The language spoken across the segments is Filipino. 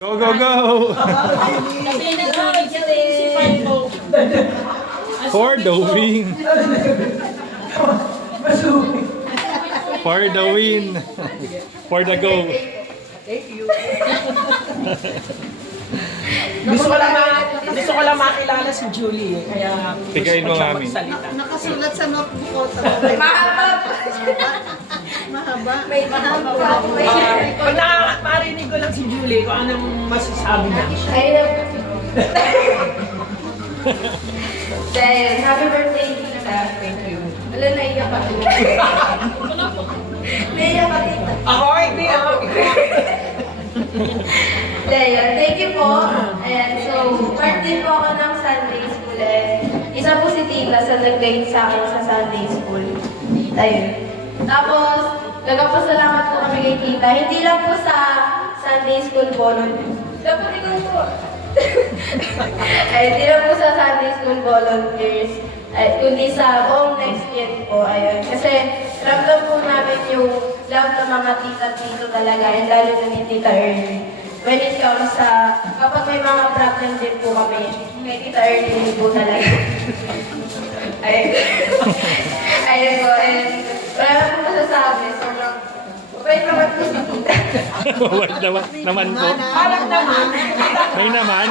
Go, go, go! For the win! For the win! For the go! Thank you. gusto ko lang makilala si Julie, kaya Pigayin mo, gusto ko siya mami. magsalita. Nakasulat sa notebook ko. Mahaba. Mahaba. May mahaba pa ako. Pag marinig ko lang si Julie, kung anong masasabi niya. Ayun. Dahil, happy birthday, Tita. Thank you. Wala, naiyak ako. Naiyak ka, Tita. Ako, hindi ako. Dahil, thank you po. Ayan, so, birthday po ako ng Sunday School. Isa po si Tita sa nag-guide sa akin sa Sunday School. Ayun. Tapos, nagpasalamat po kami kay Tita. Hindi lang po sa Sunday School volunteers. Dapat ikaw po. Ay, hindi lang po sa Sunday School volunteers. Ay, kundi sa buong next year po. Ayun. Kasi, ramdam po namin yung love ng mga tita-tito talaga. And lalo na ni Tita Ernie. When it comes sa, kapag may mga problem din po kami, kay Tita Ernie po talaga. Ayun. Ayun po. And wala na po masasabi. Sobrang mabait naman po si Tita. Wait naman po. Parang naman. May naman.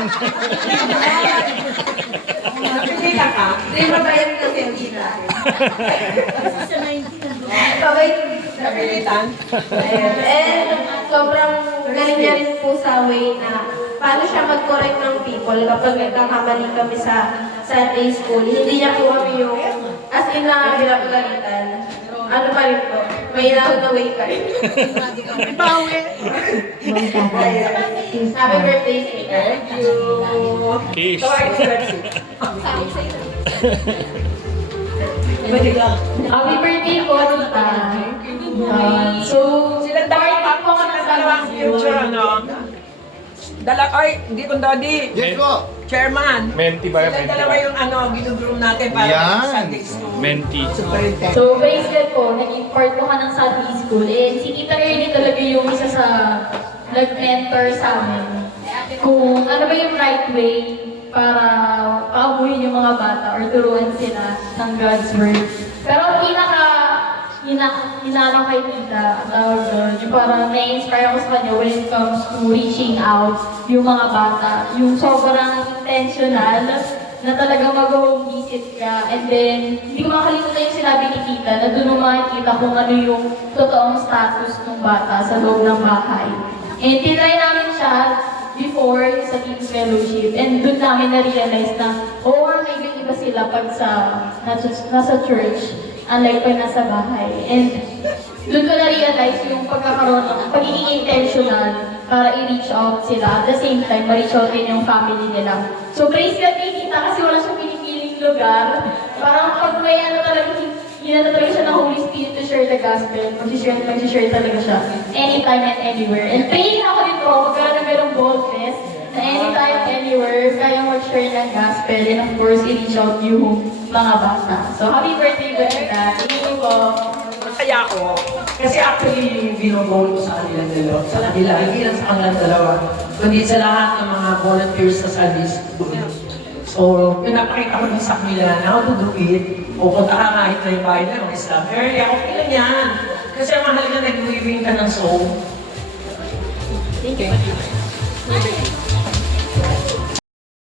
Napilita ka. Hindi mabait kasi ang Tita. Mabait po si Tita. Napilitan. Ayun. And sobrang galing niya rin po sa way na paano siya mag-correct ng people kapag nagkakamali kami sa Sunday School. Hindi niya po kami yung as in na pinapagalitan. Ano pa rin po, may na way pa rin. Bawi. Ayun. Happy birthday, Tita. Thank you. Kiss. Tawagin si Betsy. Happy birthday po, Tita. So, Silang dalawa po ng dalawang future, ano? Ay, hindi kong daddy. Yes po. Chairman. Menti ba? Silang Menti dalawa ba? yung ginugroom natin para Yan. sa Sunday school. Menti. Superintendent. so praise God po, naging part po ka ng Sunday School. And si Tita Ernie talaga yung isa sa nag-mentor sa amin. Kung ano ba yung right way para paamuhin yung mga bata or turuan sila ng God's Word. Pero ang hinanang kay Tita, tawag doon, yung parang na-inspire ako sa kanya when it comes to reaching out yung mga bata. Yung sobrang intentional na talagang mag-home visit ka. And then, hindi ko makalimutan yung sinabi ni Tita na doon mo makikita kung ano yung totoong status ng bata sa loob ng bahay. And tinry namin siya before sa Teen Fellowship. And doon namin na-realize na, may iba sila pag nasa church. Unlike pag nasa bahay. And doon ko na-realize yung pagkakaroon ng pagiging intentional para i-reach out sila. At the same time, ma-reach out din yung family nila. So praise God kay Tita kasi wala siyang pinipiling lugar. Parang pag may talaga siya ng Holy Spirit to share the gospel, mag-share talaga siya. Anytime and anywhere. And praying ako dito, pagka na merong boldness, na anytime, anywhere, kaya mag-share ng gospel. And of course, i-reach out yung mga bata. So, happy birthday, Tita. Thank you po. Kaya ako, kasi actually yung binobol ko sa kanilang dalawa, hindi lang sa kanilang dalawa, kundi sa lahat ng mga volunteers sa Sunday School. So, pinapakita ko din sa kanila na how to do it. Pupunta ka kahit na yung bahay na yung Islam. Pero okay lang yan. Kasi ang mahalaga nag-weaving ka ng soul. Thank you.